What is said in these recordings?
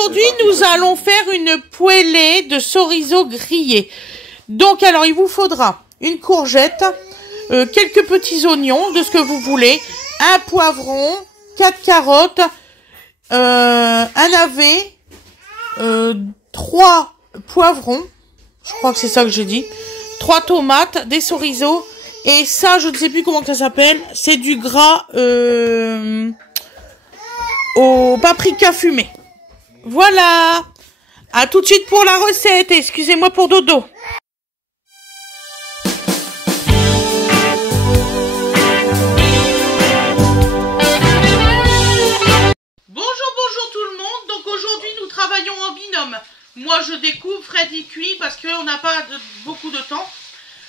aujourd'hui, nous allons faire une poêlée de chorizo grillé. Donc, alors, il vous faudra une courgette, quelques petits oignons, de ce que vous voulez, un poivron, 4 carottes, un navet, 3 poivrons, je crois que c'est ça que j'ai dit, 3 tomates, des chorizo, et ça, je ne sais plus comment ça s'appelle, c'est du gras au paprika fumé. Voilà. À tout de suite pour la recette. Excusez-moi pour dodo. Bonjour tout le monde. Donc aujourd'hui nous travaillons en binôme. Moi je découvre, Freddy cuit parce qu'on n'a pas beaucoup de temps.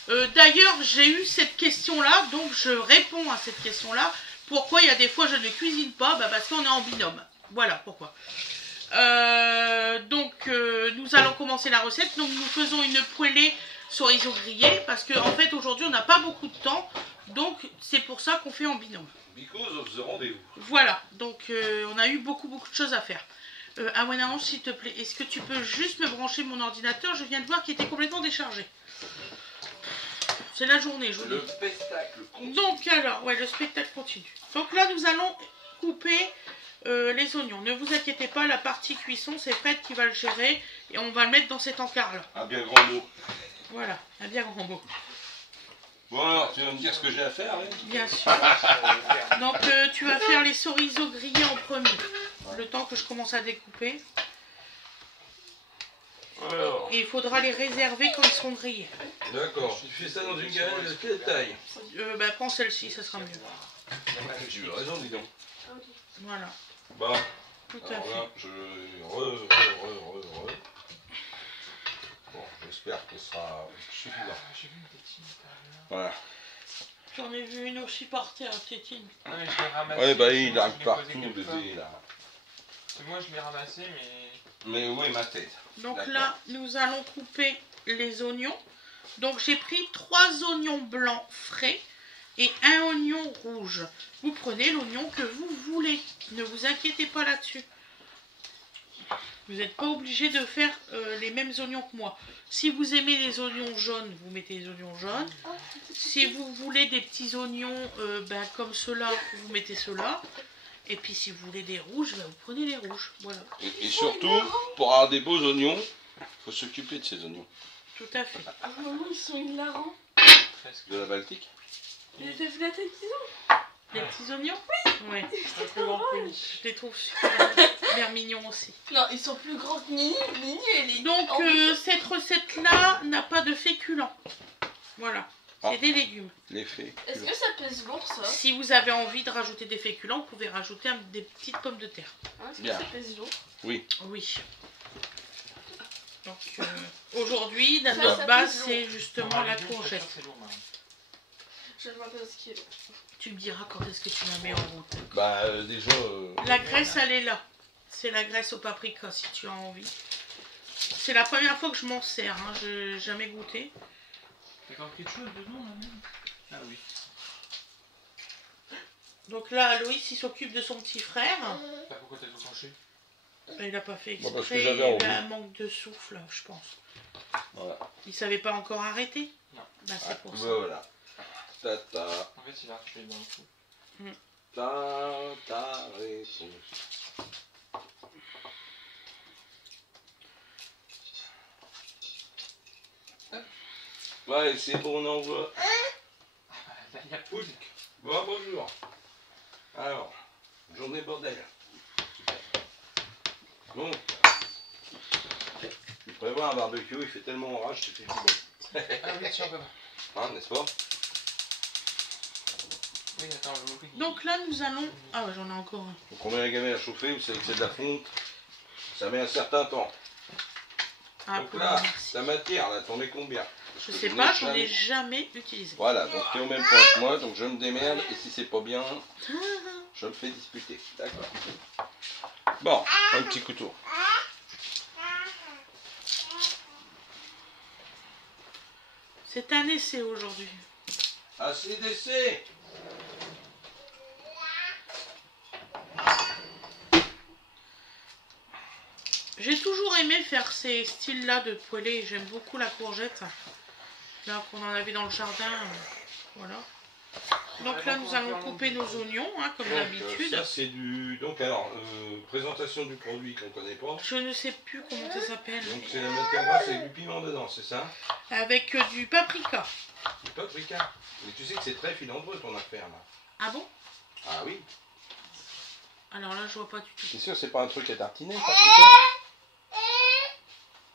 D'ailleurs j'ai eu cette question là, donc je réponds à cette question là. Pourquoi il y a des fois je ne cuisine pas? Parce qu'on est en binôme. Voilà pourquoi. Nous allons commencer la recette. Donc nous faisons une poêlée chorizo grillé parce qu'en fait aujourd'hui on n'a pas beaucoup de temps. Donc c'est pour ça qu'on fait en binôme. Because of the rendez-vous. Voilà, donc on a eu beaucoup de choses à faire. Awana, s'il te plaît, est-ce que tu peux juste me brancher mon ordinateur? Je viens de voir qu'il était complètement déchargé. C'est la journée, je vous dis. Le spectacle continue. Donc alors, ouais, le spectacle continue. Donc là, nous allons couper les oignons. Ne vous inquiétez pas, la partie cuisson, c'est Fred qui va le gérer. Et on va le mettre dans cet encart-là. Un bien grand mot. Voilà, un bien grand mot. Bon alors, tu vas me dire ce que j'ai à faire, hein? Bien sûr. Donc tu vas faire les chorizo grillés en premier. Le temps que je commence à découper. Alors. Et il faudra les réserver quand ils seront grillés. D'accord. Tu fais ça dans une gamelle de quelle taille? Prends celle-ci, ça sera mieux. Tu as raison, dis donc. Voilà. Bah, Tout à alors fait. là, je... Bon, j'espère que ce sera suffisant. Voilà. J'en ai vu une aussi par terre, Tétine. Ouais, je l'ai ramassé. Ouais, bah il Moi, arrive je l'ai partout, posé quelque part. bébé, là. Moi, je l'ai ramassé, mais... Mais où est ma tête? Donc là, nous allons couper les oignons. Donc j'ai pris 3 oignons blancs frais et un oignon rouge. Vous prenez l'oignon que vous voulez. Ne vous inquiétez pas là-dessus. Vous n'êtes pas obligé de faire les mêmes oignons que moi. Si vous aimez les oignons jaunes, vous mettez les oignons jaunes. Si vous voulez des petits oignons comme ceux-là, vous mettez ceux-là. Et puis si vous voulez des rouges, vous prenez les rouges. Voilà. Et surtout, pour avoir des beaux oignons, il faut s'occuper de ces oignons. Tout à fait. Maman, ils sont hilarants. De la Baltique? T'as vu la tête qu'ils ont? Les petits oignons? Oui. C'est trop drôle. Je les trouve super mignons aussi. Non, ils sont plus grands que Nini. Nini, elle est... Donc cette recette-là n'a pas de féculents. Voilà. C'est des légumes. L'effet. Est-ce que ça pèse lourd, ça? Si vous avez envie de rajouter des féculents, vous pouvez rajouter des petites pommes de terre. Est-ce que Bien. ça pèse lourd? Oui. Oui. Donc aujourd'hui, Ça, notre ça base, pèse c'est justement la courgette. C'est lourd, madame. Je vois pas ce qu'il y a. Tu me diras quand est-ce que tu la mets en route. Bah déjà... La graisse, elle est là. C'est la graisse au paprika, si tu as envie. C'est la première fois que je m'en sers. Hein. Je n'ai jamais goûté. T'as encore quelque chose dedans, là même? Ah oui. Donc là, Aloïs, il s'occupe de son petit frère. Bah, pourquoi t'as tout tranché? Il n'a pas fait Bah, exprès, parce que il j'avais a eu envie. un manque de souffle, je pense. Voilà. Il savait pas encore arrêter. Non. Bah, c'est pour ça. Voilà. Ta-ta. En fait, il a reculé dans le coup. Ta réponse. Ouais, c'est bon, on envoie. Là, il y a poule. Bon, bonjour. Alors, journée bordel. Bon. Tu prévois un barbecue, il fait tellement orage, c'est bon. Ah oui, tiens, papa. Hein, n'est-ce pas? Oui, attends, je vous prie. Donc là, nous allons... Ah ouais, j'en ai encore un. Donc on met la gamelle à chauffer, vous savez que c'est de la fonte. Ça met un certain temps. Ah, Donc pour là, merci. la matière, là, t'en mets combien? Je sais pas, j'en ai jamais utilisé. Voilà, donc t'es au même point que moi, donc je me démerde, et si c'est pas bien, je me fais disputer. D'accord. Bon, un petit couteau. C'est un essai aujourd'hui. Assez d'essai. J'ai toujours aimé faire ces styles-là de poêlée. J'aime beaucoup la courgette. Là, qu'on en avait dans le jardin. Voilà. Donc là, nous allons couper nos oignons, hein, comme d'habitude. Ça, c'est du... Donc, alors, présentation du produit qu'on ne connaît pas. Je ne sais plus comment ça s'appelle. Donc, c'est la matière grasse avec du piment dedans, c'est ça? Avec du paprika. Du paprika. Mais tu sais que c'est très filandreux ton affaire, là. Ah bon? Ah oui. Alors là, je vois pas du tout. C'est sûr, c'est pas un truc à tartiner, paprika?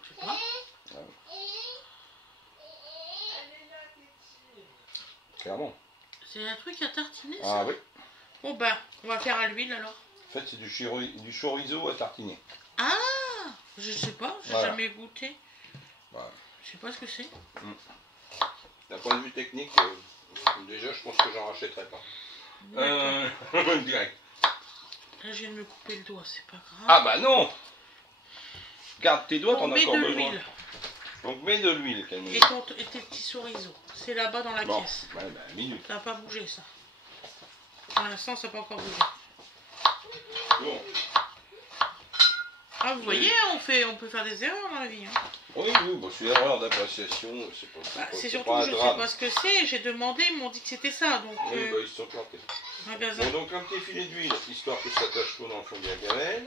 Je sais pas. Ah oui. Clairement. C'est un truc à tartiner, ça? Ah oui. Bon, bah, on va faire à l'huile, alors. En fait, c'est du chorizo à tartiner. Ah! Je sais pas, j'ai Voilà. jamais goûté. Voilà. Je sais pas ce que c'est. D'un point de vue technique, déjà, je pense que j'en rachèterai pas. D'accord. Direct. Là, je viens de me couper le doigt, c'est pas grave. Ah bah non! Garde tes doigts, On t'en as met encore de besoin. l'huile. Donc mets de l'huile, Camille. Et tes petits chorizo. C'est là-bas dans la Bon, caisse. ouais, bah, minute. Ça n'a pas bougé, ça. Pour l'instant, ça n'a pas encore bougé. Bon. Ah, vous voyez, on peut faire des erreurs dans la vie. Hein. Oui, bon, c'est une erreur d'appréciation, c'est pas, Bah, c'est c'est surtout pas que un je ne sais drame. pas ce que c'est. J'ai demandé, ils m'ont dit que c'était ça. Donc, Oui, bah, ils se sont plantés. magasin. Bon, donc un petit filet d'huile, histoire que ça tâche tout dans le fond de la gamelle.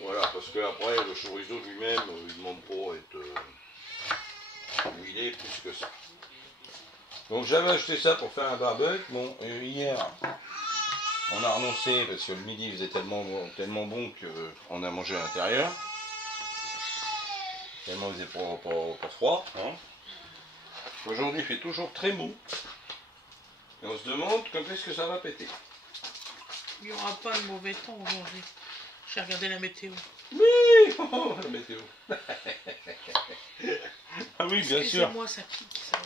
Voilà, parce que après le chorizo lui-même, il ne demande pas à être huilé plus que ça. Donc j'avais acheté ça pour faire un barbecue. Bon, hier, on a renoncé parce que le midi faisait tellement bon qu'on a mangé à l'intérieur. Tellement il faisait pas froid. Hein. Aujourd'hui, il fait toujours très mou. Et on se demande quand est-ce que ça va péter. Il n'y aura pas de mauvais temps aujourd'hui. J'ai regardé la météo. Oui, oh, la météo. Ah oui, bien sûr. Excusez-moi, ça pique. Ça...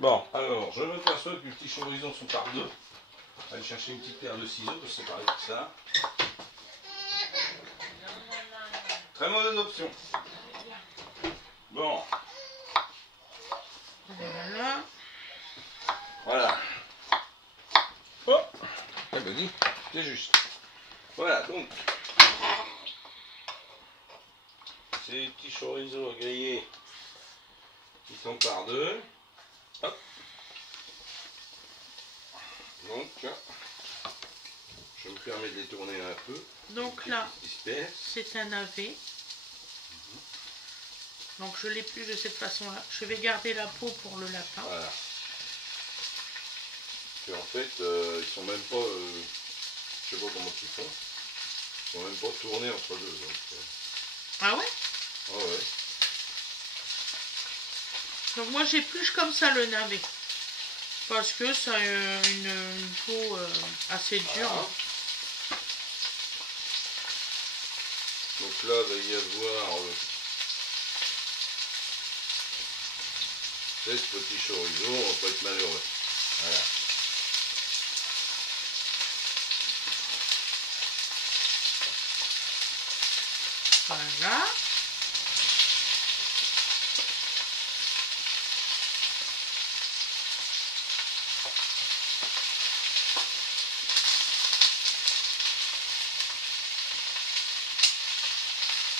Bon, alors, je m'aperçois que les petits chorisons sont par deux. On va aller chercher une petite paire de ciseaux parce que c'est pareil que ça. Très mauvaise option. Bon, Voilà. voilà. Oh, eh ben dis, c'est juste. Voilà, donc. Ces petits chorizo grillés qui sont par deux. Hop. Donc, je me permets de les tourner un peu. Donc là, Ils se dispersent. c'est un navet. Donc je l'épluche de cette façon-là. Je vais garder la peau pour le lapin. Voilà. Et en fait, ils sont même pas, je sais pas comment ils font. Ils sont même pas tournés entre deux. Donc, Ah ouais? ah ouais. Donc moi j'épluche comme ça le navet. Parce que ça a une peau assez dure. Voilà. Donc là, il va y avoir 16 petits chorizo, on va pas être malheureux. Voilà. Voilà.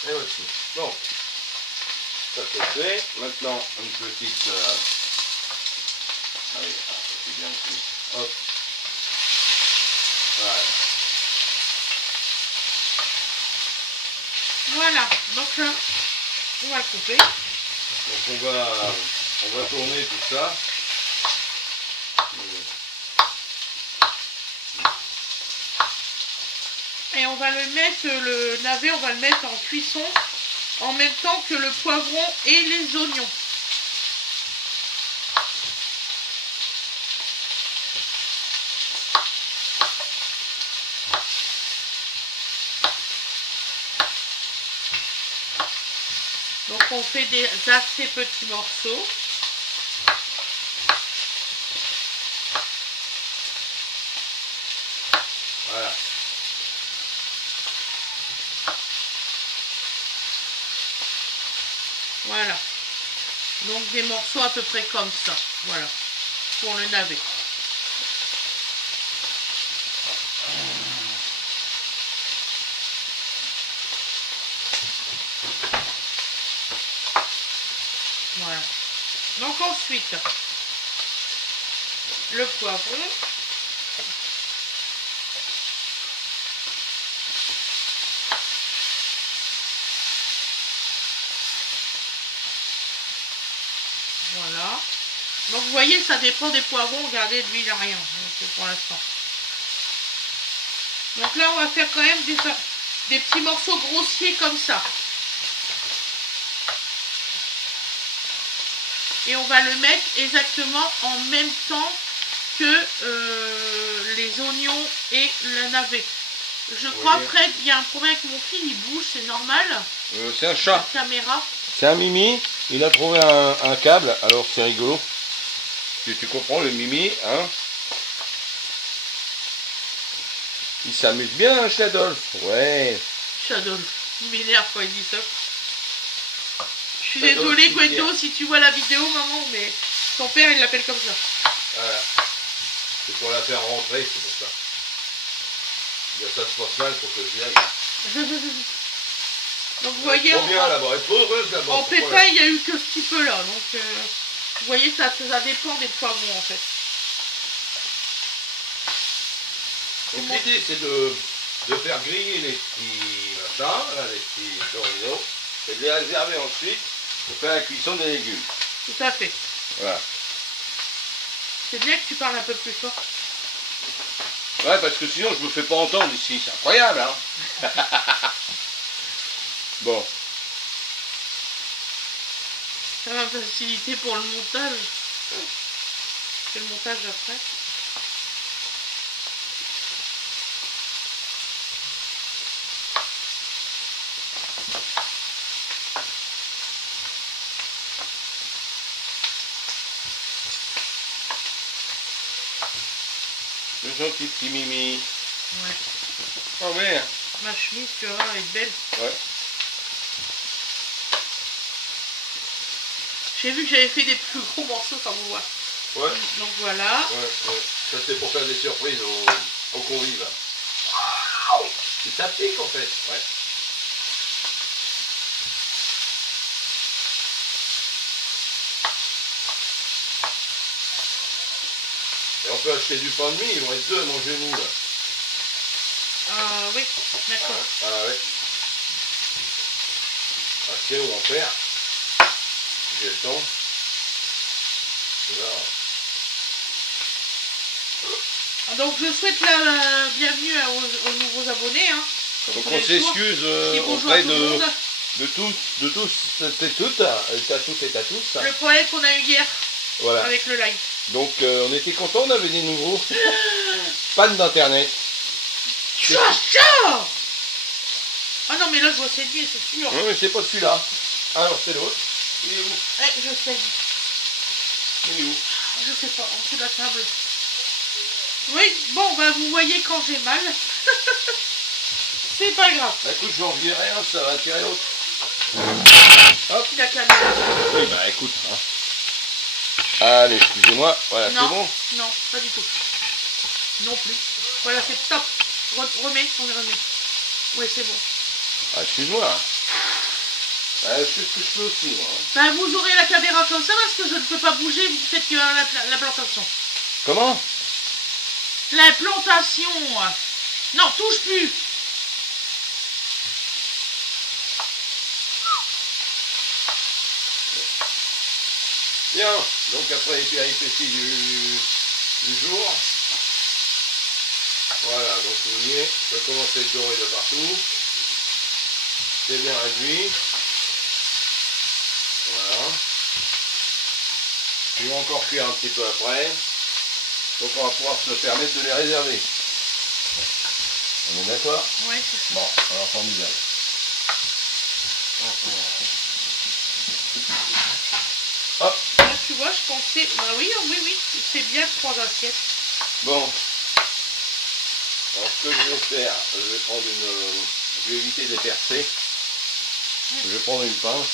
Et voici. Donc, ça c'est fait. Maintenant, une petite... Allez, c'est bien aussi. Hop. Voilà. Voilà. Donc là, on va le couper. Donc on va tourner tout ça. Et on va le mettre, le navet, on va le mettre en cuisson en même temps que le poivron et les oignons. Donc on fait des assez petits morceaux. Voilà. Voilà. Donc des morceaux à peu près comme ça. Voilà. Pour le navet. Donc ensuite, le poivron. Voilà. Donc vous voyez, ça dépend des poivrons. Regardez, lui, il n'a rien donc, pour l'instant. Donc là, on va faire quand même des petits morceaux grossiers comme ça. Et on va le mettre exactement en même temps que les oignons et le navet. Je crois, Fred, il y a un problème avec mon fil, il bouge, c'est normal. C'est un chat. La caméra. C'est un Mimi. Il a trouvé un câble. Alors c'est rigolo. Tu comprends le Mimi, hein? Il s'amuse bien, Chadolphe. Ouais. Chadolphe, il m'énerve quand il dit ça. Je suis Chadolphe, désolée, c'est Gwendo, bien. si tu vois la vidéo, maman, mais ton père, il l'appelle comme ça. Voilà. C'est pour la faire rentrer, c'est pour ça. Il y a ça se passe mal pour que je vienne. Donc vous voyez, Trop bien là-bas, elle est trop heureuse là-bas. en Pourquoi, pépin, il n'y a eu que ce petit peu là. Donc vous voyez, ça dépend des poivrons en fait. Donc l'idée c'est de faire griller les petits machins, là, les petits chorizo, et de les réserver ensuite pour faire la cuisson des légumes. Tout à fait. Voilà. C'est bien que tu parles un peu plus fort. Ouais, parce que sinon je me fais pas entendre ici, c'est incroyable, hein. Bon. Ça va faciliter pour le montage. C'est le montage après. Le gentil petit Mimi. Ouais. Oh merde. Ma chemise, tu vois, elle est belle. Ouais. J'ai vu que j'avais fait des plus gros morceaux, ça vous voit. Ouais. Donc voilà. Ouais. Ça c'est pour faire des surprises aux convives. C'est ça pique en fait. Ouais. Et on peut acheter du pain de mie, ils vont être deux à manger nous là. Oui, d'accord. Ah ouais. Acheter ou en faire. J'ai le temps. C'est là. Donc je souhaite la bienvenue aux nouveaux abonnés. Hein. Comme Donc tous on les jours. s'excuse Dis bonjour à auprès tout le monde. de tous et toutes, à toutes et à tous. Le problème qu'on a eu hier Voilà. avec le live. Donc on était contents, on avait des nouveaux. Panne d'internet. Chacha. Ah non mais là je vois saigner, c'est sûr. Oui, mais c'est pas celui-là. Alors c'est l'autre. Il est où? Je saigne. Il est où? Je sais pas, en dessous de la table. Oui, bon bah vous voyez quand j'ai mal. C'est pas grave. Bah écoute, je vais en virer un, ça va attirer l'autre. Hop. La caméra. Oui, bah écoute. Hein. Allez, excusez-moi. Voilà, c'est Non, bon. non, pas du tout. Non plus. Voilà, c'est top. Remets, on le remet. Oui, c'est bon. Ah, excuse-moi. Hein. Je fais ce que je peux aussi, moi. Hein. Bah, vous aurez la caméra comme ça parce que je ne peux pas bouger, vous faites que la plantation. Comment? La plantation. Non, touche plus. Bien, donc après les péripéties du jour, voilà, donc vous voyez, ça commence à être doré de partout, c'est bien réduit, voilà, ils vont encore cuire un petit peu après, donc on va pouvoir se permettre de les réserver. On est d'accord? Oui, c'est ça. Bon, alors formidable. Hop. Là, tu vois, je pensais... Bah oui, oui, c'est bien 3 assiettes. Bon. Alors ce que je vais faire, je vais prendre une... Je vais éviter de les percer. Je vais prendre une pince.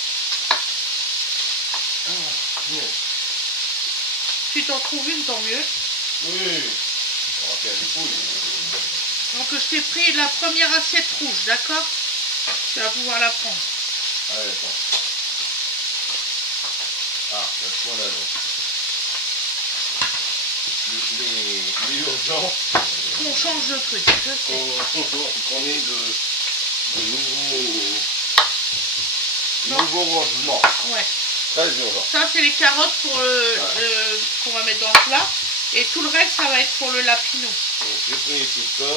Tu t'en trouves une, tant mieux. Oui. On va faire des poules. Donc je t'ai pris la première assiette rouge, d'accord? Tu vas pouvoir la prendre. Allez, attends. Ah, à ce point-là, non. Les urgences On change de truc, je sais. qu'on ait de Non. nouveaux rangements. Ouais. Très urgent. Ça, c'est les carottes pour qu'on va mettre dans le plat. Et tout le reste, ça va être pour le lapino. Donc j'ai pris tout ça.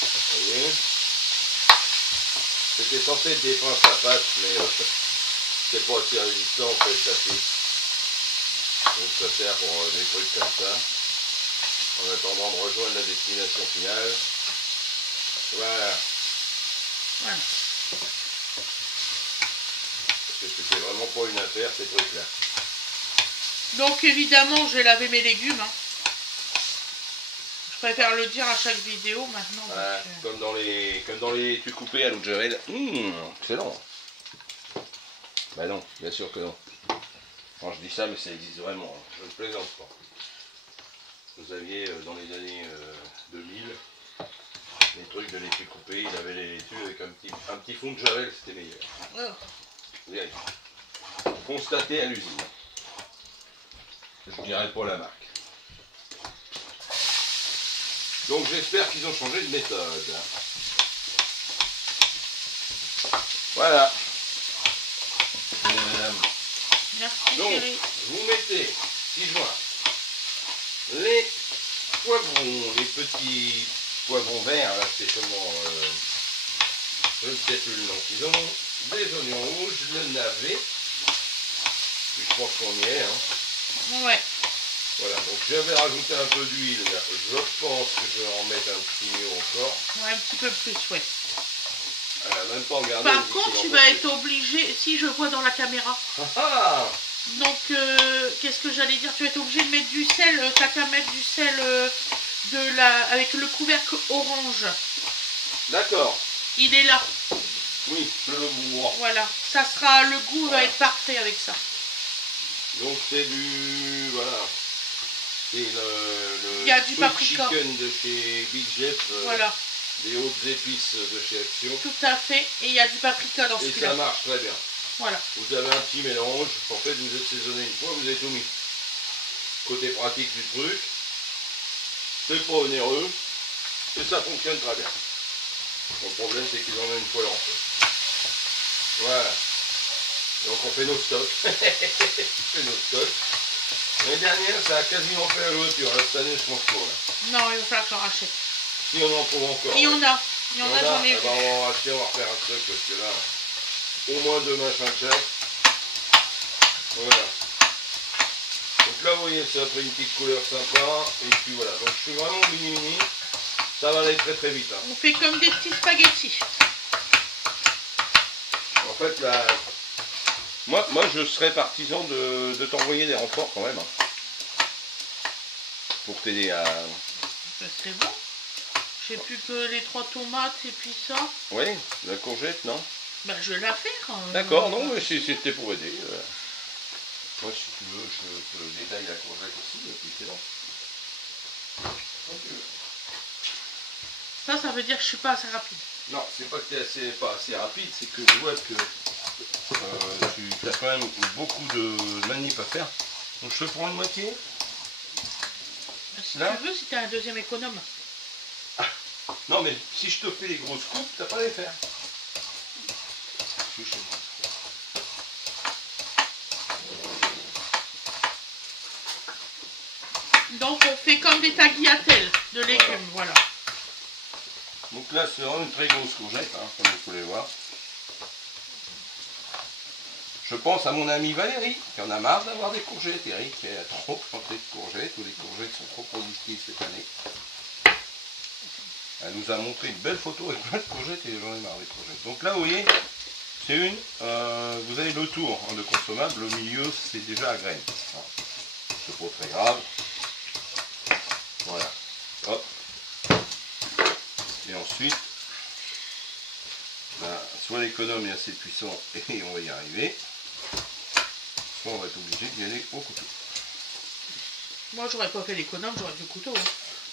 Vous voyez. C'était censé être des pinces à pâte, mais c'est pas assez résistant, en fait, ça fait. Donc ça sert pour des trucs comme ça. En attendant de rejoindre la destination finale. Voilà. Voilà. Parce que c'était vraiment pas une affaire, ces trucs-là. Donc évidemment, j'ai lavé mes légumes. Hein. Je préfère le dire à chaque vidéo maintenant. Voilà. Donc, Comme dans les tu coupés à l'eau de Javel. Excellent. Bah non, bien sûr que non. Quand je dis ça, mais ça existe vraiment. Je ne plaisante pas. Vous aviez dans les années 2000 les trucs de laitue coupée, il avait les laitues avec un petit fond de Javel, c'était meilleur. Oh. Vérifiez. Constaté à l'usine. Je ne dirai pas la marque. Donc j'espère qu'ils ont changé de méthode. Voilà. Merci Donc, chérie. vous mettez 6 joints, les poivrons, les petits poivrons verts, là c'est comment, je ne sais plus le nom qu'ils ont, des oignons rouges, le navet, puis je pense qu'on y est, hein. Ouais. Voilà, donc je vais rajouter un peu d'huile, je pense que je vais en mettre un petit peu encore. Ouais, un petit peu plus, ouais. Même pas regarder. Par contre, tu vas être obligé, si je vois dans la caméra. Ah, Donc, qu'est-ce que j'allais dire? Tu vas être obligé de mettre du sel, t'as qu'à mettre du sel avec le couvercle orange. d'accord, Il est là. oui, je le vois. Voilà. Ça sera, le goût va être parfait avec ça. Donc c'est du, voilà, c'est le Il y a du sweet paprika. chicken de chez Big Jeff, Voilà. des hautes épices de chez Action. Tout à fait. Et il y a du paprika dans Et celui-là. ça marche très bien. Voilà. Vous avez un petit mélange, en fait vous assaisonnez une fois, vous avez tout mis. Côté pratique du truc, c'est pas onéreux, et ça fonctionne très bien. Le problème c'est qu'ils en ont une fois leur feu. Voilà. Donc on fait nos stocks. On fait nos stocks. L'année dernière ça a quasiment fait la voiture, là, cette année je pense pas là. Non, il va falloir que j'en rachète. Si on en trouve encore. Il y en a. Il y en a, j'en ai eh vu. ben, on va racheter, on va refaire un truc parce que là, au moins 2 machins de chaque. Voilà. Donc là, vous voyez, ça a pris une petite couleur sympa. Et puis voilà. Donc je suis vraiment mini. Ça va aller très très vite. Hein. On fait comme des petits spaghettis. En fait, là, moi je serais partisan de t'envoyer des renforts quand même. Hein, pour t'aider à. C'est bon. J'ai plus que les 3 tomates et puis ça. Oui, la courgette, non? Bah, je vais la faire. D'accord, non, mais c'était pour aider. Moi, si tu veux, je te détaille la courgette aussi, et puis c'est bon. Ça veut dire que je suis pas assez rapide. Non, c'est pas que tu n'es pas assez rapide, c'est que je vois que tu as quand même beaucoup de manip à faire. Donc je te prends une moitié. Si Là tu veux, si t'as un deuxième économe. Non, mais si je te fais les grosses coupes, t'as pas à les faire. Je suis chez moi. Donc on fait comme des tagliatelles de légumes, voilà. Donc là, c'est vraiment une très grosse courgette, hein, comme vous pouvez voir. Je pense à mon ami Valérie, qui en a marre d'avoir des courgettes. Eric a trop planté de courgettes, ou les courgettes sont trop productives cette année. Elle nous a montré une belle photo avec plein de courgettes et j'en ai marre des courgettes. Donc là, vous voyez, c'est une, vous avez le tour de consommable, au milieu, c'est déjà à graines. Voilà. C'est pas très grave. Voilà. Hop. Et ensuite, ben, soit l'économe est assez puissant et on va y arriver, soit on va être obligé d'y aller au couteau. Moi j'aurais pas fait l'économe, j'aurais fait le couteau. Hein.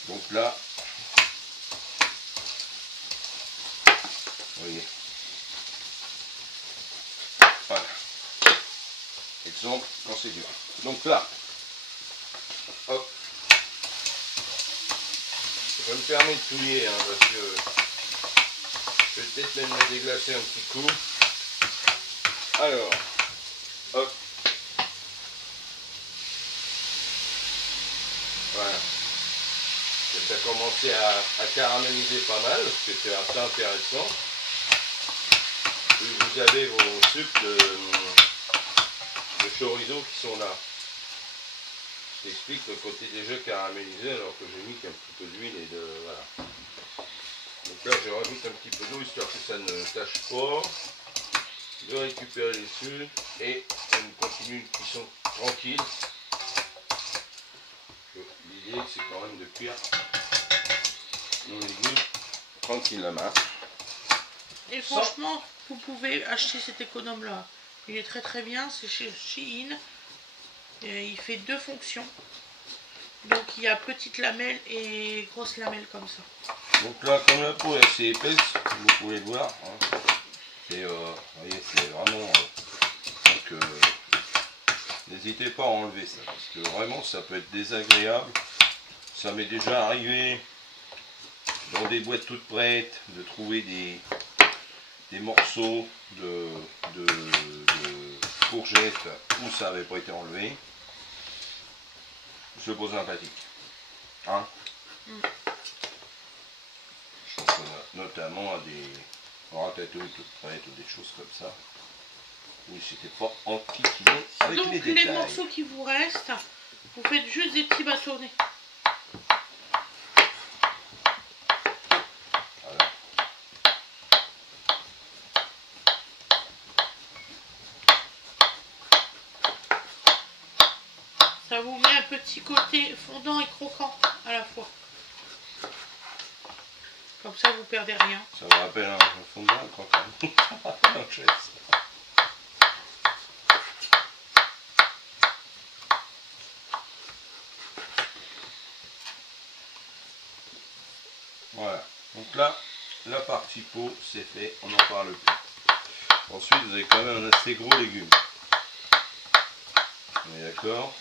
Donc là, vous voyez, voilà. Et le Donc quand c'est dur. Donc là, hop. Je me permets de touiller, hein, parce que je vais peut-être même la déglacer un petit coup. Alors, hop. Voilà. Ça a commencé à caraméliser pas mal, ce qui était assez intéressant. Vous avez vos sucres de chorizo qui sont là. Ça explique le côté déjà caramélisé alors que j'ai mis qu'un petit peu d'huile et de... Voilà. Donc là je rajoute un petit peu d'eau histoire que ça ne tâche pas. De récupérer les sucres et on continue une cuisson tranquille. L'idée c'est quand même de cuire nos légumes tranquillement. Et franchement, vous pouvez acheter cet économe là. Il est très très bien, c'est chez Shein. Et il fait deux fonctions. Donc il y a petite lamelle et grosse lamelle comme ça. Donc là, comme la peau est assez épaisse, vous pouvez le voir. Hein. Et vous voyez, c'est vraiment... donc n'hésitez pas à enlever ça, parce que vraiment ça peut être désagréable. Ça m'est déjà arrivé dans des boîtes toutes prêtes de trouver des morceaux de courgettes où ça n'avait pas été enlevé. C'est pas sympathique. Hein? Je pense notamment à des ratatouilles toutes prêtes ou des choses comme ça. Oui, c'était pas enquiquiné avec Donc les détails. les morceaux qui vous restent, vous faites juste des petits bâtonnets. Voilà. Ça vous met un petit côté fondant et croquant à la fois. Comme ça, vous perdez rien. Ça me rappelle un fondant croquant. Voilà. Donc là, la partie peau, c'est fait. On n'en parle plus. Ensuite, vous avez quand même un assez gros légume. On est d'accord?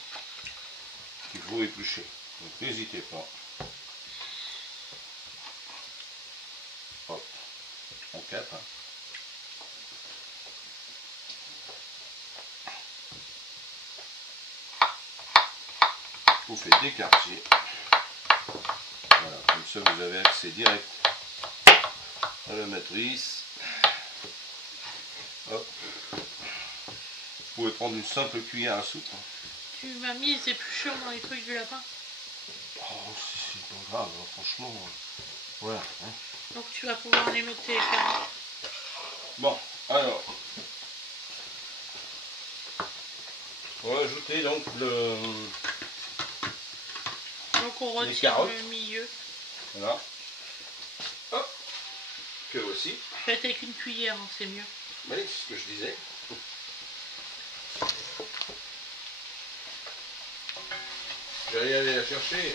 Qu'il faut éplucher. Donc n'hésitez pas. Hop. On cape. Hein. Vous faites des quartiers. Voilà, comme ça vous avez accès direct à la matrice. Hop. Vous pouvez prendre une simple cuillère à soupe. Tu m'as mis les épluchures dans les trucs du lapin. Oh, c'est pas grave, hein, franchement. Voilà. Hein. Donc tu vas pouvoir les mettre tes carottes. Bon, alors. On va ajouter donc le... Donc on les retire carottes. le milieu. Voilà. Hop. Que voici. Faites avec une cuillère, hein, c'est mieux. Oui, c'est ce que je disais. J'allais aller la chercher.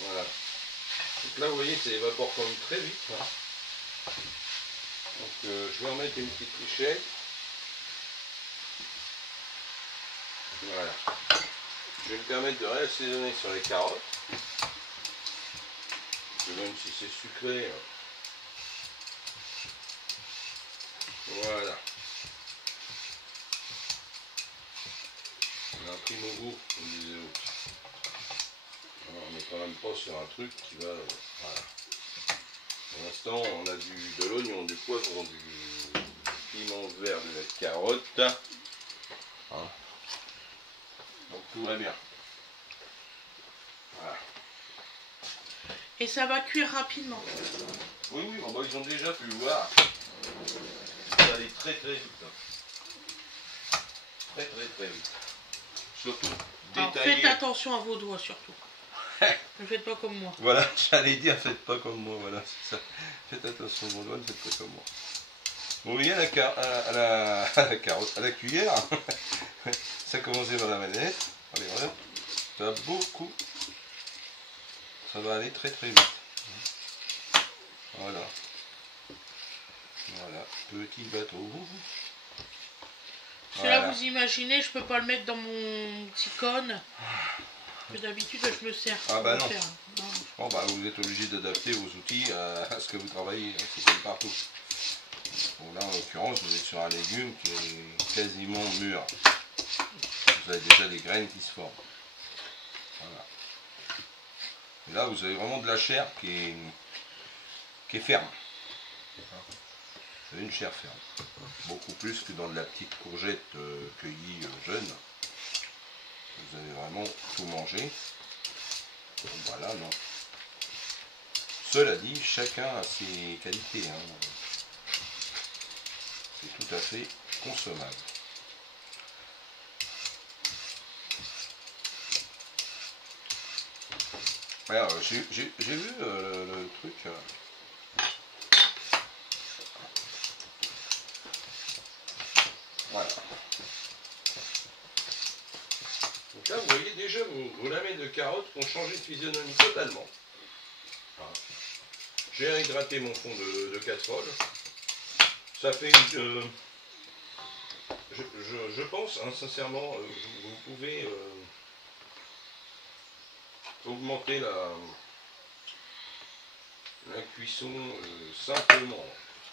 Voilà. Donc là, vous voyez, ça évapore quand même très vite. Hein. Donc je vais en mettre une petite lichette. Voilà. Je vais me permettre de réassaisonner sur les carottes. Parce que même si c'est sucré. Voilà. On a pris mon goût, comme disait l'autre. On n'est quand même pas sur un truc qui va... voilà. Pour l'instant, on a de l'oignon, du poivron, du piment vert, de la carotte. Hein. Donc tout va bien. Voilà. Et ça va cuire rapidement. Oui, oui, bon, bah, ils ont déjà pu le voir. Ça va aller très très vite. Très très très vite. Surtout Alors, détaillé. faites attention à vos doigts surtout. Ne faites pas comme moi. Voilà, j'allais dire faites pas comme moi, voilà, c'est ça. Faites attention à vos doigts, ne faites pas comme moi. Vous voyez à la carotte, à la cuillère, ça a commencé par la manette. Allez, voilà. Ça va beaucoup. Ça va aller très très vite. Voilà. Voilà, petit bateau. Parce que là, vous imaginez, je peux pas le mettre dans mon petit cône. Que d'habitude, je me sers. Ah bah pour non. faire. Non. Bon, bah, vous êtes obligé d'adapter vos outils à ce que vous travaillez. Hein, c'est comme partout. Bon, là, en l'occurrence, vous êtes sur un légume qui est quasiment mûr. Vous avez déjà des graines qui se forment. Voilà. Et là, vous avez vraiment de la chair qui est ferme. Vous avez une chair ferme. Beaucoup plus que dans de la petite courgette cueillie jeune. Vous avez vraiment tout mangé. Bon, voilà, non. Cela dit, chacun a ses qualités. Hein. C'est tout à fait consommable. Alors, j'ai vu le truc. Voilà. Donc là, vous voyez déjà vos lamelles de carottes ont changé de physionomie totalement. Voilà. J'ai réhydraté mon fond de casserole. Ça fait je pense, hein, sincèrement, vous pouvez augmenter la cuisson simplement.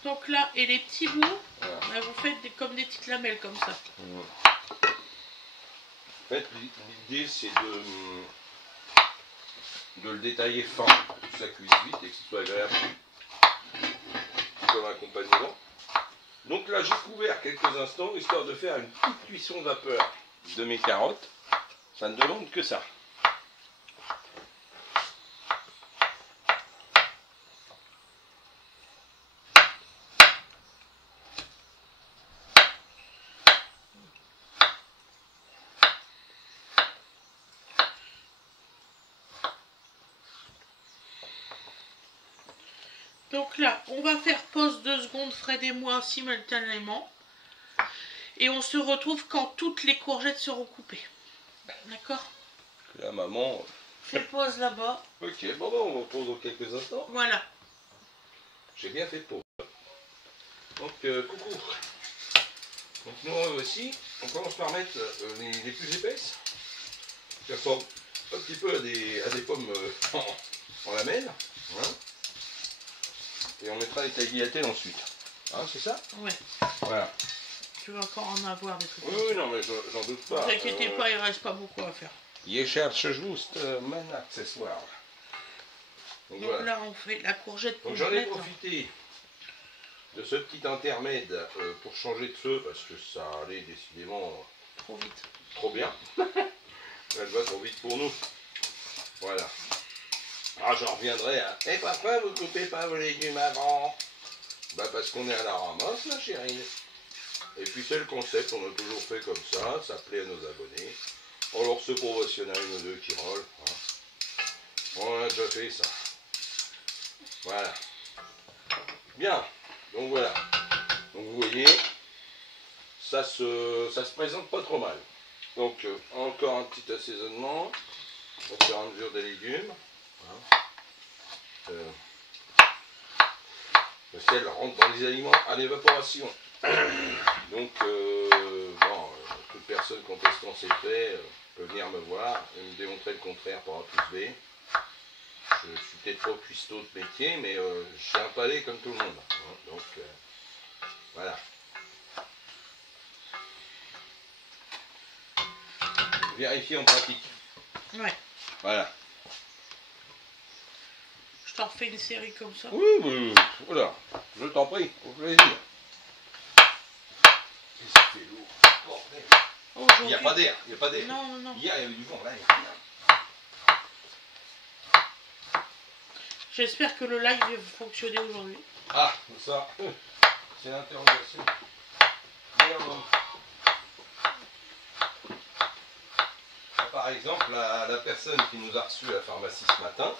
Donc là, et les petits bouts, Voilà. bah, vous faites comme des petites lamelles comme ça. En fait, l'idée c'est de le détailler fin, que ça cuise vite et que ce soit agréable comme accompagnement. Donc là, j'ai couvert quelques instants histoire de faire une petite cuisson vapeur de mes carottes. Ça ne demande que ça. Donc là, on va faire pause 2 secondes, Fred et moi, simultanément. Et on se retrouve quand toutes les courgettes seront coupées. D'accord? Là, maman. Fais pause là-bas. Ok, bon, on se retrouve dans quelques instants. Voilà. J'ai bien fait pause. Donc, coucou. Donc, nous aussi, on commence par mettre les plus épaisses. Qui ressemblent un petit peu à des pommes en lamelles. Hein. Et on mettra les tagliatelles ensuite. Hein, c'est ça? Ouais. Voilà. Tu vas encore en avoir des trucs. Oui, non, mais j'en doute pas. Ne vous inquiétez pas, il reste pas beaucoup à faire. Je cherche juste mon accessoire. Donc, Donc voilà. là, on fait la courgette Donc j'en ai complète. profité de ce petit intermède pour changer de feu parce que ça allait décidément Trop vite. trop bien. Elle va trop vite pour nous. Voilà. Ah, j'en reviendrai à... Et pourquoi vous coupez pas vos légumes avant? Bah parce qu'on est à la ramasse, ma chérie. Et puis c'est le concept, on a toujours fait comme ça plaît à nos abonnés. On leur se promotionne à une ou deux qui rollent. Hein. On a déjà fait ça. Voilà. Bien. Donc voilà. Donc vous voyez, ça se présente pas trop mal. Donc encore un petit assaisonnement au fur et à mesure des légumes. Hein. Le ciel rentre dans les aliments à l'évaporation. Donc bon, toute personne contestant ces faits peut venir me voir et me démontrer le contraire par un pouce B. Je suis peut-être pas cuistot de métier, mais j'ai un palais comme tout le monde. Hein. Donc voilà. Vérifier en pratique. Ouais. Voilà. Je t'en refais une série comme ça. Oui, oui, voilà. Je t'en prie, au plaisir. Et ça fait lourd. Bordel. Il n'y a pas d'air, il n'y a pas d'air. Non, non, non. Hier, il y avait du vent, là, il n'y a rien. J'espère que le live va fonctionner aujourd'hui. Ah, ça, c'est l'interrogation. Par exemple, la personne qui nous a reçus à la pharmacie ce matin,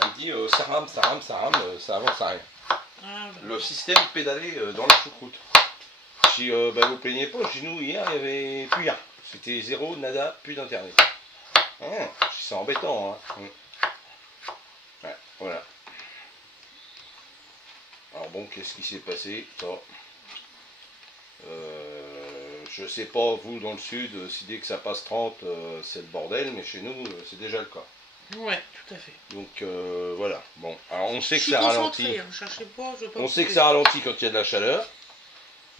elle me dit ça rame, ça avance à rien. Ah, bah. Le système pédalé dans la choucroute. Je dis vous plaignez pas, chez nous hier il n'y avait plus rien. C'était zéro, nada, plus d'internet. C'est embêtant, hein. Ouais, voilà. Alors bon, qu'est-ce qui s'est passé? Je Je sais pas, vous, dans le sud, si dès que ça passe 30, c'est le bordel, mais chez nous, c'est déjà le cas. Ouais, tout à fait. Donc, voilà. Bon, alors on sait Je que suis ça concentrée, ralentit. hein, cherchez pas, je veux pas On vous sait que couper. ça ralentit quand il y a de la chaleur.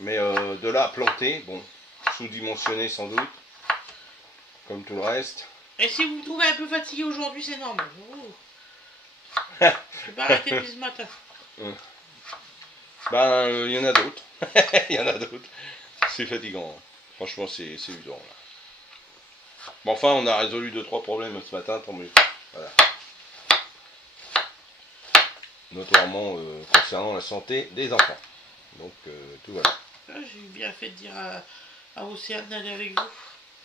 Mais de là à planter, bon, sous-dimensionné sans doute, comme tout le reste. Et si vous me trouvez un peu fatigué aujourd'hui, c'est normal. Oh. Je vais pas arrêter depuis ce matin. Ben, il y en a d'autres. Il y en a d'autres. C'est fatigant. Hein. Franchement, c'est usant. Là. Bon, enfin, on a résolu 2-3 problèmes ce matin, tant mieux. Voilà. Notamment concernant la santé des enfants. Donc, tout va bien. Ah, j'ai eu bien fait de dire à Océane d'aller avec vous.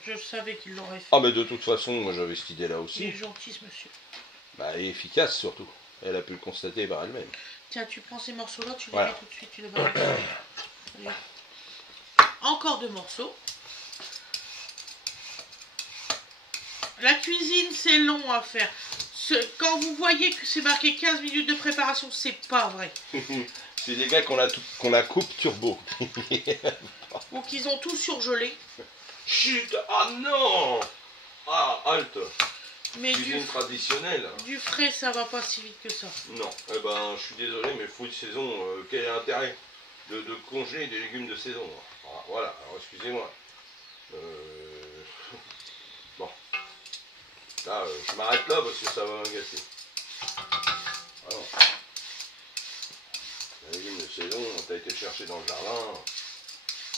Je savais qu'il l'aurait fait. Ah, mais de toute façon, moi j'avais cette idée-là Il est aussi. gentil, ce monsieur. Bah, et efficace surtout. Elle a pu le constater par elle-même. Tiens, tu prends ces morceaux-là, tu les Voilà. mets tout de suite, tu les vas. Allez. Encore 2 morceaux. La cuisine, c'est long à faire. Quand vous voyez que c'est marqué 15 minutes de préparation, c'est pas vrai. C'est des gars qu'on la coupe turbo. Ou qu'ils ont tout surgelé. Chut! Ah non! Ah, halte! Mais Cuisine traditionnelle. du frais, ça va pas si vite que ça. Non, eh ben, je suis désolé, mais fruits de saison, quel est l'intérêt de congeler des légumes de saison? Ah, voilà, alors excusez-moi. Bon. Là, je m'arrête là parce que ça va m'agacer. Alors. Les légumes de saison, t'as été chercher dans le jardin.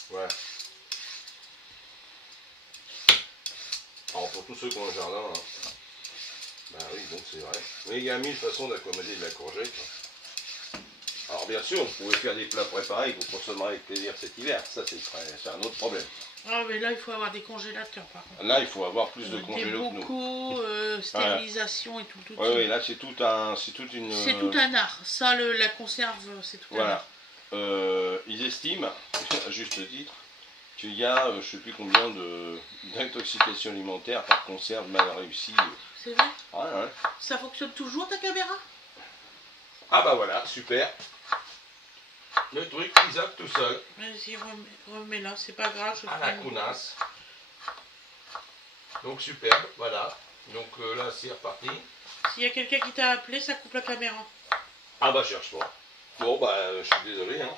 Ouais. Alors pour tous ceux qui ont un jardin, hein, bah oui, donc c'est vrai. Mais il y a 1000 façons d'accommoder de la courgette. Alors bien sûr, vous pouvez faire des plats préparés que vous consommerez avec plaisir cet hiver. Ça, c'est un autre problème. Ah, mais là, il faut avoir des congélateurs, par contre. Là, il faut avoir plus de Des congélos que nous. bocaux, stérilisation et tout. Oui, oui, là, c'est toute une... C'est tout un art. Ça, la conserve, c'est tout un art. Voilà. Ils estiment, à juste titre, qu'il y a, je ne sais plus combien d'intoxications alimentaires par conserve mal réussie. C'est vrai? Ouais, ouais. Ça fonctionne toujours, ta caméra? Ah bah voilà, super. Le truc, il zappe tout seul. Vas-y, remets là, c'est pas grave. Je À ferai la une- counasse. Donc superbe, voilà. Donc là, c'est reparti. S'il y a quelqu'un qui t'a appelé, ça coupe la caméra. Ah bah cherche pas. Bon bah je suis désolé. Hein.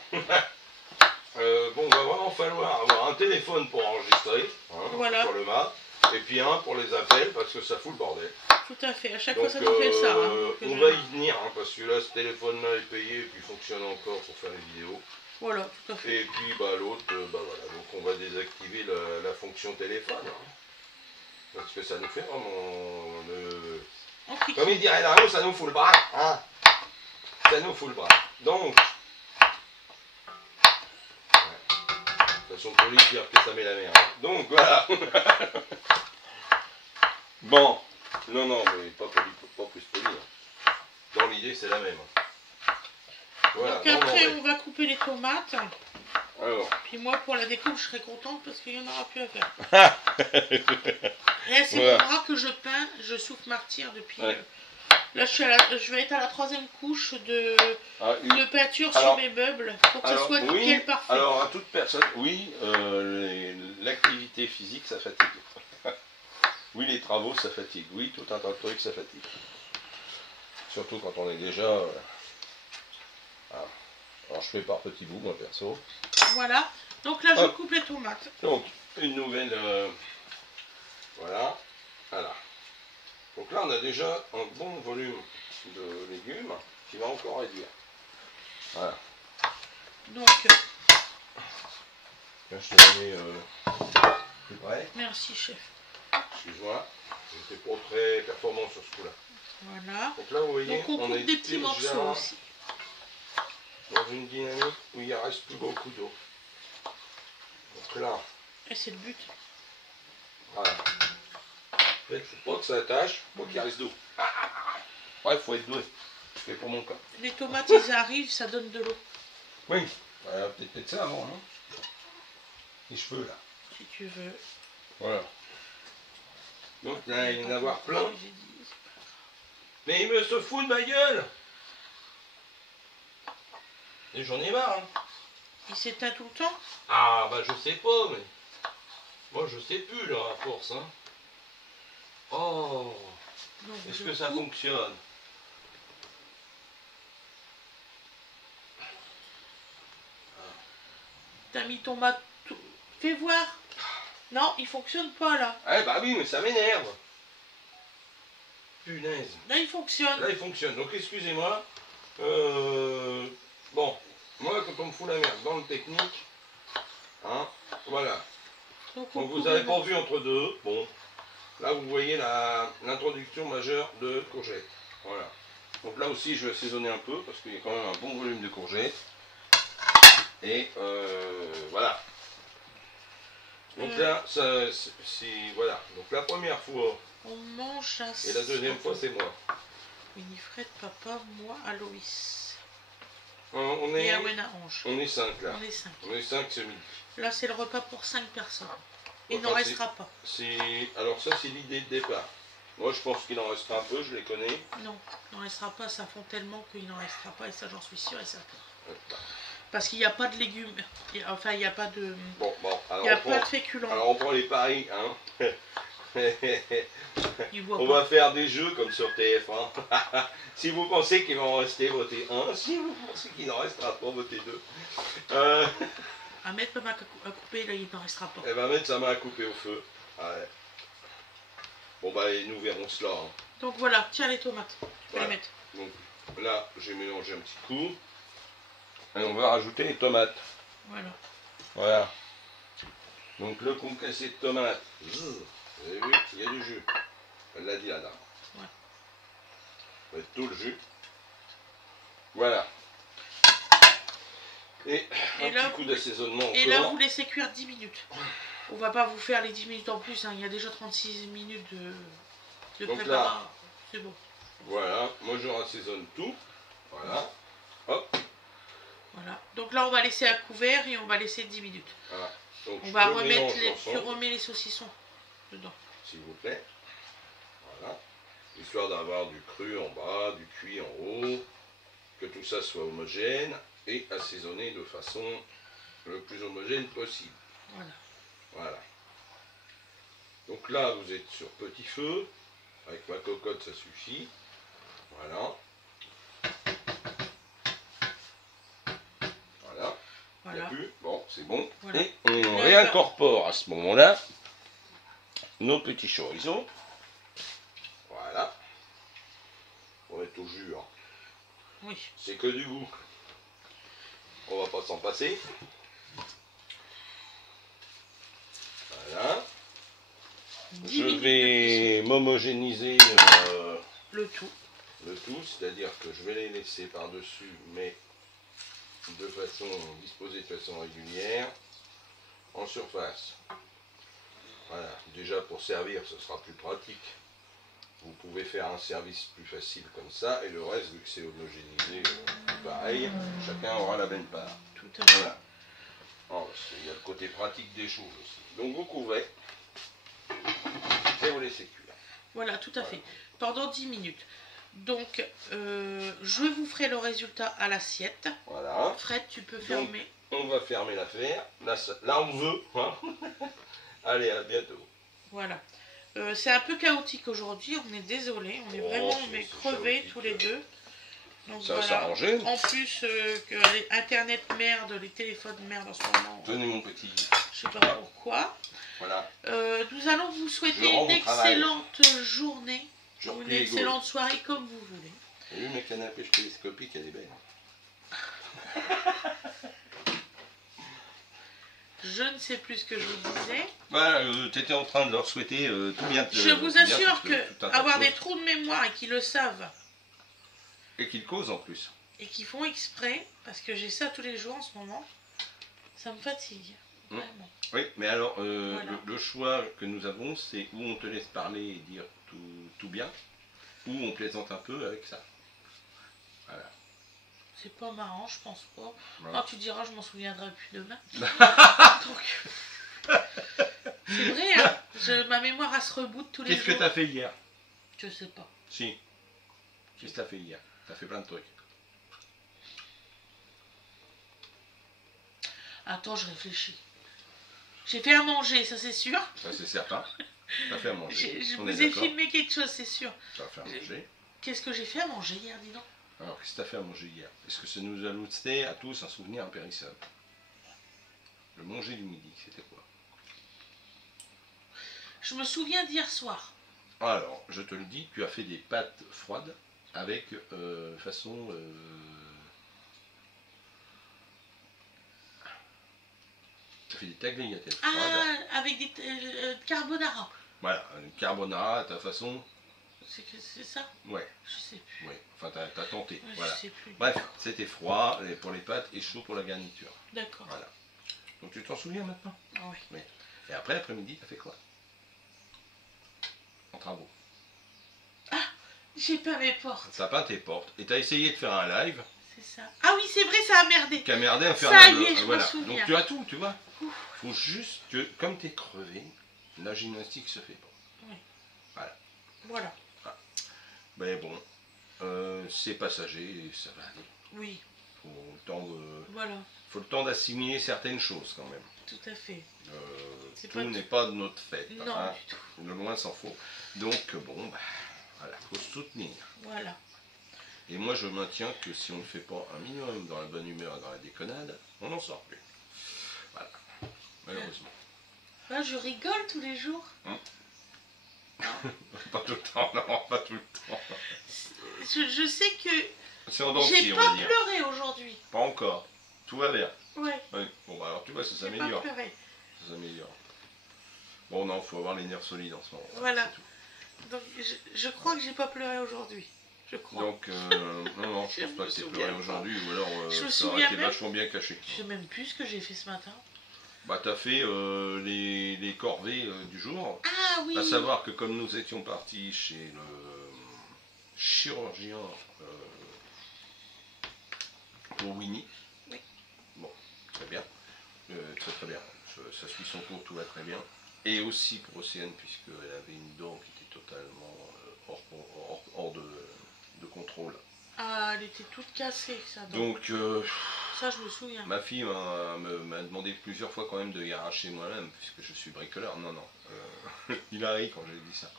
Bon, il va vraiment falloir avoir un téléphone pour enregistrer, hein, Voilà. sur le mât, et puis un pour les appels parce que ça fout le bordel. Tout à fait. À chaque Donc fois, ça nous fait ça. Hein. Donc, on va y venir hein, parce que là ce téléphone-là est payé et puis fonctionne encore pour faire les vidéos. Voilà, tout à fait. Et puis bah l'autre, bah voilà, donc on va désactiver la fonction téléphone. Hein, parce que ça nous fait vraiment En clic. Comme il dirait Dario, ça nous fout le bras. Hein, ça nous fout le bras. Donc. De toute façon, pour lui dire que ça met la merde. Donc voilà. Bon. Non, mais pas plus poli. Hein. Dans l'idée, c'est la même. Voilà. Donc non, après, non, on va couper les tomates. alors. Puis moi, pour la découpe, je serai contente parce qu'il n'y en aura plus à faire. Et elle s'étonnera que je peins, je souffle martyr depuis... Ouais. Là, je vais être à la 3e couche de peinture Alors- sur mes meubles pour que ce Alors, soit oui, nickel parfait. alors à toute personne, oui, l'activité physique, ça fatigue. Oui, les travaux, ça fatigue. Oui, tout un tas de trucs, ça fatigue. Surtout quand on est déjà... voilà. Alors, je fais par petits bouts, moi, perso. Voilà. Donc là, je Hop. coupe les tomates. Donc, une nouvelle... voilà. Voilà. Donc là, on a déjà un bon volume de légumes qui va encore réduire. Voilà. Donc, Là, je te mets plus près. merci, chef. Excuse-moi, j'étais pas très performant sur ce coup-là. Voilà. Donc là, vous voyez, Donc, on coupe est des petits déjà morceaux aussi. dans une dynamique où il ne reste plus beaucoup d'eau. Donc là, Et c'est le but. voilà. En fait, faut pas que ça attache, faut qu'il reste d'eau. Ouais, il faut être doué. C'est pour mon cas. Les tomates, ils arrivent, ça donne de l'eau. Oui. Voilà, peut-être ça avant, non? Les cheveux, là. Si tu veux. Voilà. Donc là, il va y en avoir plein. J'ai dit. Mais il me se fout de ma gueule! Et j'en ai marre, hein. Il s'éteint tout le temps. Ah, bah je sais pas, mais... Moi, je sais plus, là, à force, hein. Oh, Donc, est-ce je que ça coupe. fonctionne? T'as mis ton mat. Fais voir. Non, il fonctionne pas là. Eh bah oui, mais ça m'énerve. Punaise. Là, il fonctionne. Là, il fonctionne. Donc, excusez-moi. Bon, moi, quand on me fout la merde dans le technique, hein, voilà. Donc, Donc, vous n'avez pas vu entre deux. Bon, là, vous voyez l'introduction majeure de courgettes. Voilà. Donc là aussi, je vais assaisonner un peu parce qu'il y a quand même un bon volume de courgettes. Et voilà. Donc là, voilà. Donc la première fois on mange à et la deuxième fois, c'est moi. Winifred, papa, moi, Aloïs. On Et est, Awena Ange. on est 5 là. On est 5. On est 5 ce midi. Là, c'est le repas pour 5 personnes. Il Enfin, n'en restera pas. Alors ça, c'est l'idée de départ. Moi, je pense qu'il en restera un peu, je les connais. Non, il n'en restera pas. Ça fond tellement qu'il n'en restera pas. Et ça, j'en suis sûre et certain. Voilà. Parce qu'il n'y a pas de légumes. Enfin, il n'y a pas de. Bon, Il n'y a pas de féculents. alors on prend les paris, hein. Il voit On pas. va faire des jeux comme sur TF1. Si vous pensez qu'il va en rester, votez 1. Si vous pensez qu'il n'en restera pas, votez 2. À mettre ma à couper, là, il n'en restera pas. Elle va mettre sa main à couper au feu. Ouais. Bon bah et nous verrons cela. Hein. Donc voilà, tiens les tomates. Tu peux Voilà. les mettre. Donc là, j'ai mélangé un petit coup. Et on va rajouter les tomates. Voilà. Voilà. Donc le concassé de tomates. Vous avez vu, il y a du jus. Elle l'a dit la dame. Ouais. On va mettre tout le jus. Voilà. Et un là, petit coup d'assaisonnement encore. Et là, vous laissez cuire 10 minutes. On va pas vous faire les 10 minutes en plus. Hein. Il y a déjà 36 minutes de Donc préparation. là, C'est bon. voilà. Moi, je rassaisonne tout. Voilà. Hop. Voilà. Donc là, on va laisser à couvert et on va laisser 10 minutes. Voilà. Donc, On va je remettre mélange les... l'ensemble, Tu remets les saucissons dedans. s'il vous plaît. Voilà. Histoire d'avoir du cru en bas, du cuit en haut. Que tout ça soit homogène et assaisonné de façon le plus homogène possible. Voilà. Voilà. Donc là, vous êtes sur petit feu. Avec ma cocotte, ça suffit. Voilà. Voilà. Il n'y a Voilà. plus. Bon, c'est bon. Voilà. Et on réincorpore à ce moment-là nos petits chorizo. Voilà. On est au jus. Hein. Oui. C'est que du goût. On va pas s'en passer. Voilà. 10 Je minutes de vais m'homogénéiser cuisson. Le tout. le tout, c'est-à-dire que je vais les laisser par-dessus, mais de façon disposée de façon régulière, en surface. Voilà. Déjà pour servir, ce sera plus pratique. Vous pouvez faire un service plus facile comme ça, et le reste, vu que c'est homogénéisé, pareil, chacun aura la même part. Tout à fait. Voilà. Oh, parce qu'il y a le côté pratique des choses aussi. Donc vous couvrez et vous laissez cuire. Voilà, tout à fait. Pendant 10 minutes. Donc, je vous ferai le résultat à l'assiette. Voilà. Fred, tu peux fermer. On va fermer l'affaire. Là, on veut. Hein. Allez, à bientôt. Voilà. C'est un peu chaotique aujourd'hui, on est désolé, on est Oh, vraiment c'est crevés chaotique. tous les deux. Donc Ça va voilà. s'arranger. En plus que les Internet merde, les téléphones merde en ce moment, Tenez mon petit. je sais pas pourquoi. Voilà. Nous allons vous Je souhaiter rends une au travail. excellente journée, Je ou une replie les gaules. excellente soirée comme vous voulez. T'as vu mes cannes à pêche télescopiques, elle est belle. Je ne sais plus ce que je vous disais. Voilà, tu étais en train de leur souhaiter tout bien. Je vous bien, assure tout que un tas de avoir des choses. trous de mémoire et qu'ils le savent Et qu'ils causent en plus. et qu'ils font exprès, parce que j'ai ça tous les jours en ce moment, ça me fatigue. Mm. Vraiment. Oui, mais alors, Voilà. le choix que nous avons, c'est où on te laisse parler et dire tout bien, ou on plaisante un peu avec ça. Voilà. C'est pas marrant, je pense pas. Voilà. Oh, tu diras, je m'en souviendrai plus demain. Donc, c'est vrai, hein, ma mémoire, elle se reboot tous les jours. Qu'est-ce que t'as fait hier? Je sais pas. Si. Qu'est-ce que t'as fait hier? T'as fait plein de trucs. Attends, je réfléchis. J'ai fait à manger, ça c'est sûr. Ça c'est certain. T'as fait à manger. Je On vous est ai d'accord. filmé quelque chose, c'est sûr. T'as fait à manger. Qu'est-ce que j'ai fait à manger hier, dis donc? Alors, qu'est-ce que t'as fait à manger hier? Est-ce que ça nous a ajouté à tous un souvenir impérissable? Le manger du midi, c'était quoi? Je me souviens d'hier soir. Alors, je te le dis, tu as fait des pâtes froides avec façon... tu as fait des tagliatelles froides. Ah, avec des carbonara. Voilà, une carbonara à ta façon... C'est ça? Ouais, Je sais plus. ouais. Enfin, t'as tenté. Ouais, Voilà. Je sais plus. Bref, c'était froid pour les pâtes et chaud pour la garniture. D'accord. Voilà. Donc tu t'en souviens maintenant? Ah ouais. Et après, l'après-midi, t'as fait quoi? En travaux. J'ai pas mes portes. Ça a peint tes portes. Et t'as essayé de faire un live C'est ça. Ah oui, c'est vrai, ça a merdé. qui a merdé Ça infernal. y est, je me Voilà. souviens. Donc tu as tout, tu vois. Ouf. Faut juste que, comme t'es crevé, la gymnastique se fait pas. Voilà. Mais bon, c'est passager et ça va aller. Oui, Faut voilà. le temps d'assimiler certaines choses quand même. Tout à fait. C'est Tout pas n'est pas de notre fête. Non, Hein. du tout. Le loin s'en faut. Donc bon, bah, voilà, faut se soutenir. Voilà. Et moi je maintiens que si on ne fait pas un minimum dans la bonne humeur et dans la déconnade, on n'en sort plus. Voilà. Malheureusement. Là, je rigole tous les jours. Pas tout le temps, non, pas tout le temps. Je sais que C'est en dentier, j'ai on pas va dire. pleuré aujourd'hui. Pas encore. Tout va bien. Ouais, Oui. Bon, bah alors tu vois, ça j'ai pas s'améliore. pleuré. Ça s'améliore. Bon, non, faut avoir les nerfs solides en ce moment. Voilà. C'est tout. Donc, je crois que j'ai pas pleuré aujourd'hui. Je crois. Donc, non, je Je pense pas me que tu souviens pleuré aujourd'hui, ou alors Je me ça aurait souviens été même. vachement bien caché. Je sais même plus ce que j'ai fait ce matin. Bah, t'as fait les corvées du jour. Ah oui. À savoir que comme nous étions partis chez le chirurgien pour Winnie, Oui. bon, très bien, très très bien, ça suit son cours, tout va très bien, et aussi pour Océane, puisqu'elle avait une dent qui était totalement hors de contrôle. Ah, elle était toute cassée, ça. Donc, Ça, je me souviens. ma fille m'a demandé plusieurs fois quand même de y arracher moi-même, puisque je suis bricoleur. Non, non. Il a ri quand j'ai dit ça.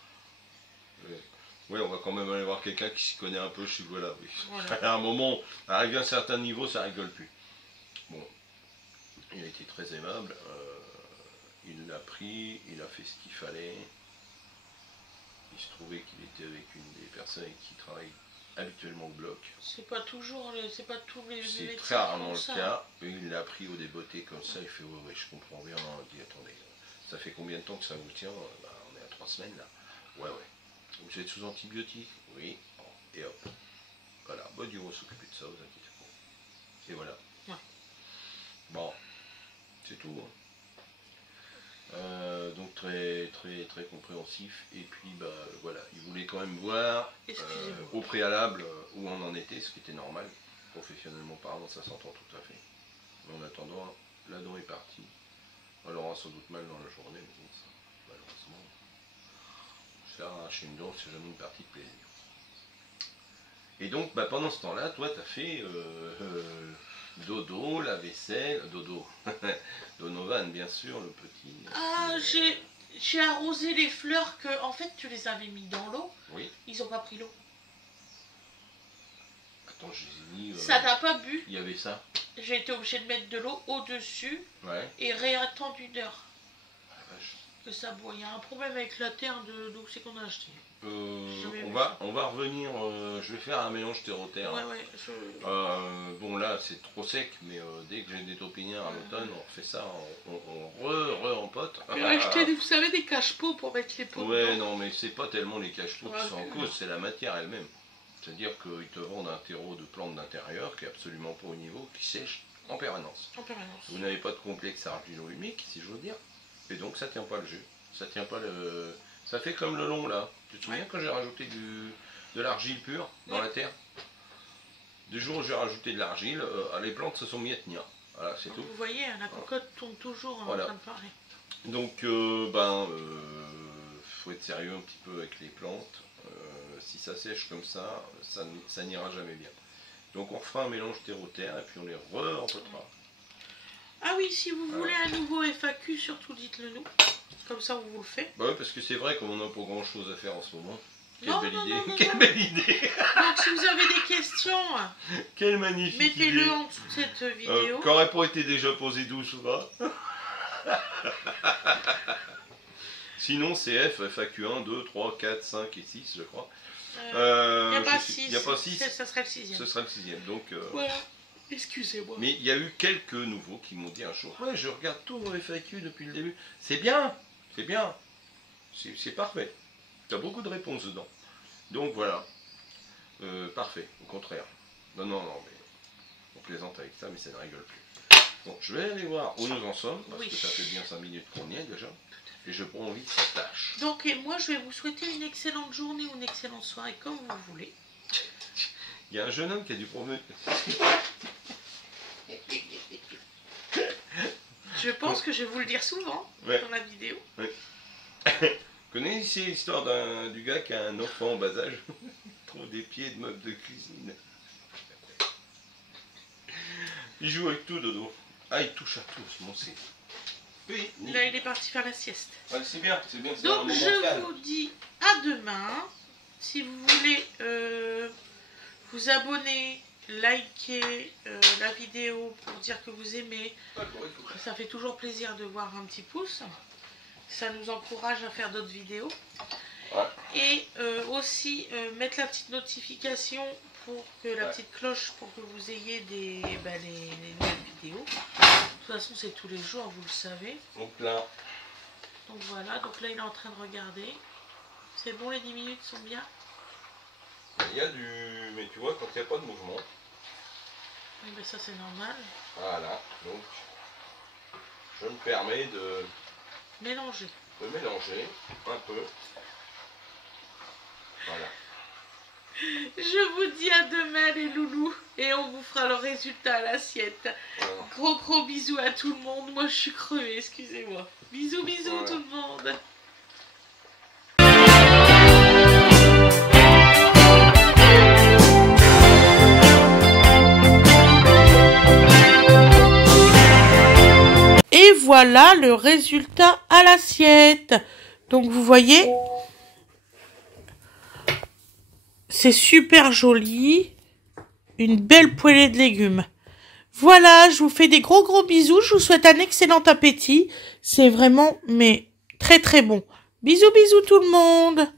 Oui, on va quand même aller voir quelqu'un qui s'y connaît un peu. Je suis voilà, oui. Voilà. À un moment, arrivé à un certain niveau, ça rigole plus. Bon, il a été très aimable. Il l'a pris, il a fait ce qu'il fallait. Il se trouvait qu'il était avec une des personnes avec qui travaille habituellement au bloc. C'est pas toujours, c'est pas tous les C'est médecins très qui rarement font le ça. cas. Et il l'a pris au débeauté comme ça. Il fait ouais, ouais, je comprends bien. Il dit attendez, ça fait combien de temps que ça vous tient? Bah, on est à 3 semaines là. Ouais, ouais. Vous êtes sous antibiotiques? Oui. Bon, et hop. Voilà. Bon, Dieu va s'occuper de ça, vous inquiétez pas. Et voilà. Ouais. Bon. C'est tout. Hein. Donc très très très compréhensif et puis bah voilà, il voulait quand même voir Excusez-moi. au préalable où on en était, ce qui était normal, professionnellement parlant, ça s'entend tout à fait. Mais en attendant, la dent est partie. Elle aura sans doute mal dans la journée, mais bon, ça, malheureusement, se faire arracher une dent, c'est jamais une partie de plaisir. Et donc bah, pendant ce temps-là, toi tu as fait dodo, la vaisselle, dodo, Donovan bien sûr, le petit. Ah, j'ai arrosé les fleurs que, en fait, tu les avais mis dans l'eau. Oui, Ils ont pas pris l'eau. attends, je les ai mis. Ça n'a pas bu. Il y avait ça. J'ai été obligée de mettre de l'eau au-dessus Ouais. et réattendre une heure Ah, la vache. que ça boit. Il y a un problème avec la terre d'où c'est qu'on a acheté. J'avais On vu va revenir. Je vais faire un mélange terreau-terre. Ouais, ouais. Bon là c'est trop sec, mais dès que j'ai des taupinières à l'automne, on refait ça, on rempote. J'ai acheté, vous savez, des cache-pots pour mettre les pots Ouais, dedans. non, mais c'est pas tellement les cache-pots qui Ouais, sont en ok. cause, c'est la matière elle-même. C'est-à-dire qu'ils te vendent un terreau de plantes d'intérieur qui est absolument pas au niveau, qui sèche en permanence. En permanence. Vous n'avez pas de complexe argilo-humique, si j'ose dire, et donc ça tient pas le jus. Ça tient pas le. Ça fait comme le long là. Tu te souviens quand j'ai rajouté de l'argile pure dans la terre? Du jour où j'ai rajouté de l'argile, les plantes se sont mis à tenir. Voilà, c'est tout. Vous voyez, hein, la cocotte tourne toujours Voilà. en train de parler. Donc, faut être sérieux un petit peu avec les plantes. Si ça sèche comme ça n'ira jamais bien. Donc on refera un mélange terreau-terre et puis on les re-empotera. Ah oui, si vous voulez un nouveau FAQ, surtout dites-le nous. Comme ça, on vous le fait. Bah ouais, parce que c'est vrai qu'on n'a pas grand chose à faire en ce moment. Quelle Non, belle non, idée. non, non, Quelle non. belle idée. Donc, si vous avez des questions, Quelle magnifique idée. mettez-le en dessous de cette vidéo. Qui n'aurait pas été déjà posé 12 fois. Sinon, c'est F, FAQ 1, 2, 3, 4, 5 et 6, je crois. Il n'y a pas je sais- 6. Il n'y a pas 6. Ça serait le 6e. Ce sera le 6e. Donc, Voilà. Excusez-moi. mais il y a eu quelques nouveaux qui m'ont dit un jour, ouais, je regarde tous vos FAQ depuis le début. C'est bien, c'est bien. C'est parfait. Tu as beaucoup de réponses dedans. Donc voilà. Parfait, au contraire. Non, non, non, mais on plaisante avec ça, mais ça ne rigole plus. Bon, je vais aller voir où nous en sommes, parce Oui. que ça fait bien 5 minutes qu'on y est déjà. Et je prends envie de cette tâche. Donc, et moi, je vais vous souhaiter une excellente journée ou une excellente soirée, comme vous voulez. Il y a un jeune homme qui a dû promener. Je pense que je vais vous le dire souvent Ouais. dans la vidéo. Connaissez l'histoire du gars qui a un enfant en bas âge? Il trouve des pieds de meubles de cuisine. Il joue avec tout, Dodo. Ah, il touche à tout, ce monsieur. Oui, Là, il est parti faire la sieste. ouais, c'est bien, c'est bien. Donc, je vous dis à demain. Si vous voulez vous abonner, liker la vidéo pour dire que vous aimez, ça fait toujours plaisir de voir un petit pouce. Ça nous encourage à faire d'autres vidéos. Ouais. Et aussi mettre la petite notification pour que la petite cloche pour que vous ayez les nouvelles vidéos. De toute façon, c'est tous les jours, vous le savez. Donc là, Donc voilà, donc là il est en train de regarder. C'est bon, les 10 minutes sont bien. il y a du... Mais tu vois, quand il n'y a pas de mouvement, Oui, ben ça c'est normal. voilà, donc je me permets de Mélanger. mélanger un peu. Voilà. Je vous dis à demain les loulous. Et on vous fera le résultat à l'assiette. Voilà. Gros bisous à tout le monde. Moi je suis crevée, excusez-moi. Bisous Voilà. tout le monde. Et voilà le résultat à l'assiette. Donc vous voyez, c'est super joli. Une belle poêlée de légumes. Voilà, je vous fais des gros bisous. Je vous souhaite un excellent appétit. C'est vraiment, mais très bon. Bisous tout le monde.